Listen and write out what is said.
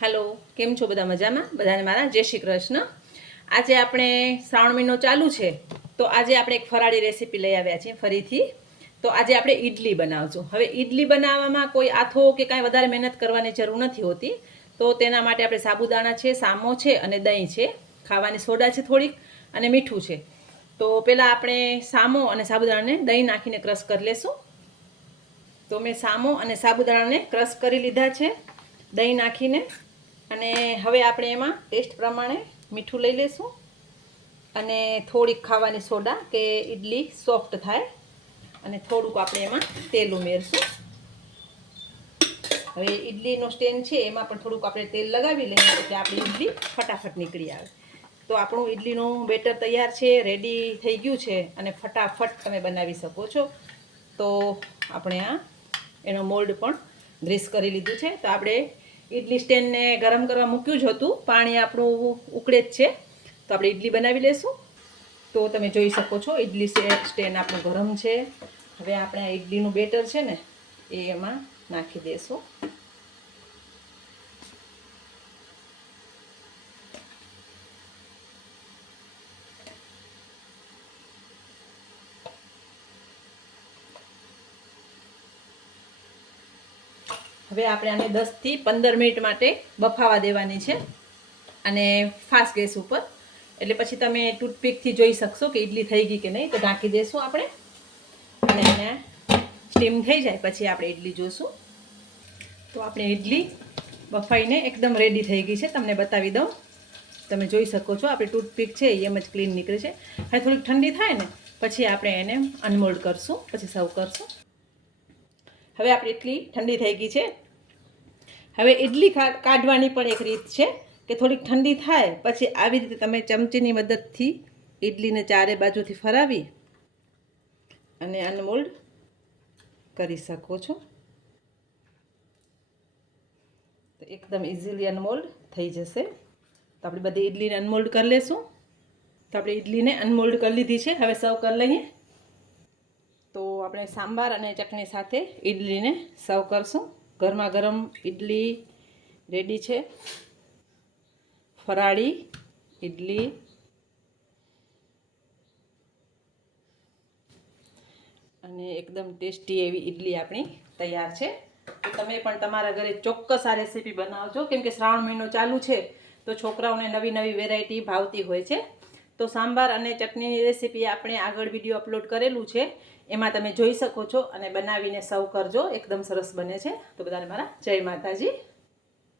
Hello केम छो बधा मजामां बधाने मारा जय श्री कृष्ण। आज આપણે શ્રાવણ મહિનો ચાલુ છે તો આજે આપણે એક ફરાળી રેસીપી લઈ આવ્યા છીએ ફરીથી। તો આજે આપણે ઈડલી બનાવશું। હવે ઈડલી બનાવવામાં કોઈ આથો કે કાંઈ વધારે મહેનત કરવાની જરૂર નથી હોતી। તો તેના માટે આપણે સાબુદાણા છે, સામો છે અને દહીં છે, ખાવાની સોડા છે થોડીક અને મીઠું છે। તો પહેલાં આપણે સામો અને સાબુદાણાને દહીં નાખીને ક્રશ કરી લેશું। તો મેં સામો અને સાબુદાણાને ક્રશ કરી લીધા છે દહીં નાખીને। અને હવે આપણે એમાં ટેસ્ટ પ્રમાણે મીઠું લઈ લેશું અને થોડીક ખાવાની સોડા કે ઈડલી સોફ્ટ થાય અને થોડુંક આપણે એમાં તેલ ઉમેરશું। હવે ઈડલીનો સ્ટેન્ડ છે એમાં પણ થોડુંક આપણે તેલ લગાવી લઈએ એટલે આપણી ઈડલી ફટાફટ નીકળી આવે। તો આપણું ઈડલીનું બેટર તૈયાર છે, રેડી થઈ ગયું છે અને ફટાફટ તમે બનાવી શકો છો। તો આપણે આ એનો મોલ્ડ પણ ગ્રીસ કરી લીધું છે। તો આપણે ઈડલી સ્ટેન્ડને ગરમ કરવા મૂક્યું જ હતું, પાણી આપણું ઉકળે જ છે। તો આપણે ઈડલી બનાવી લેશું। તો તમે જોઈ શકો છો ઈડલી સ્ટેન્ડ આપણું ગરમ છે। હવે આપણે આ ઈડલીનું બેટર છે ને એ એમાં નાખી દઈશું। હવે આપણે આને 10 થી 15 મિનિટ માટે બફાવા દેવાની છે અને ફાસ્ટ ગેસ ઉપર। એટલે પછી તમે ટૂથપીકથી જોઈ શકશો કે ઈડલી થઈ ગઈ કે નહીં। તો ઢાંકી દઈશું આપણે અને એને સ્ટીમ થઈ જાય પછી આપણે ઈડલી જોઈશું। તો આપણી ઈડલી બફાઈને એકદમ રેડી થઈ ગઈ છે, તમને બતાવી દઉં। તમે જોઈ શકો છો આપણી ટૂથપીક છે એ એમ જ ક્લીન નીકળે છે। હવે થોડીક ઠંડી થાય ને પછી આપણે એને અનમોલ્ડ કરશું, પછી સર્વ કરશું। હવે આપણી ઇડલી ઠંડી થઈ ગઈ છે। હવે ઇડલી કાઢવાની પણ એક રીત છે કે થોડીક ઠંડી થાય પછી આવી રીતે તમે ચમચીની મદદથી ઇડલીને ચારે બાજુથી ફરાવી અને અનમોલ્ડ કરી શકો છો। તો એકદમ ઇઝીલી અનમોલ્ડ થઈ જશે। તો આપણે બધી ઇડલીને અનમોલ્ડ કરી લેશું। તો આપણે ઇડલીને અનમોલ્ડ કરી લીધી છે, હવે સર્વ કરી લઈએ। તો આપણે સાંભાર અને ચટણી સાથે ઈડલીને સર્વ કરશું। ગરમા ગરમ ઈડલી રેડી છે, ફરાળી ઈડલી અને એકદમ ટેસ્ટી એવી ઈડલી આપણી તૈયાર છે। તો તમે પણ તમારા ઘરે ચોક્કસ આ રેસીપી બનાવજો, કેમ કે શ્રાવણ મહિનો ચાલુ છે તો છોકરાઓને નવી નવી વેરાયટી ભાવતી હોય છે। તો સાંભાર અને ચટણીની રેસીપી આપણે આગળ વિડીયો અપલોડ કરેલું છે, એમાં તમે જોઈ શકો છો અને બનાવીને સર્વ કરજો, એકદમ સરસ બને છે। તો બધાને મારા જય માતાજી।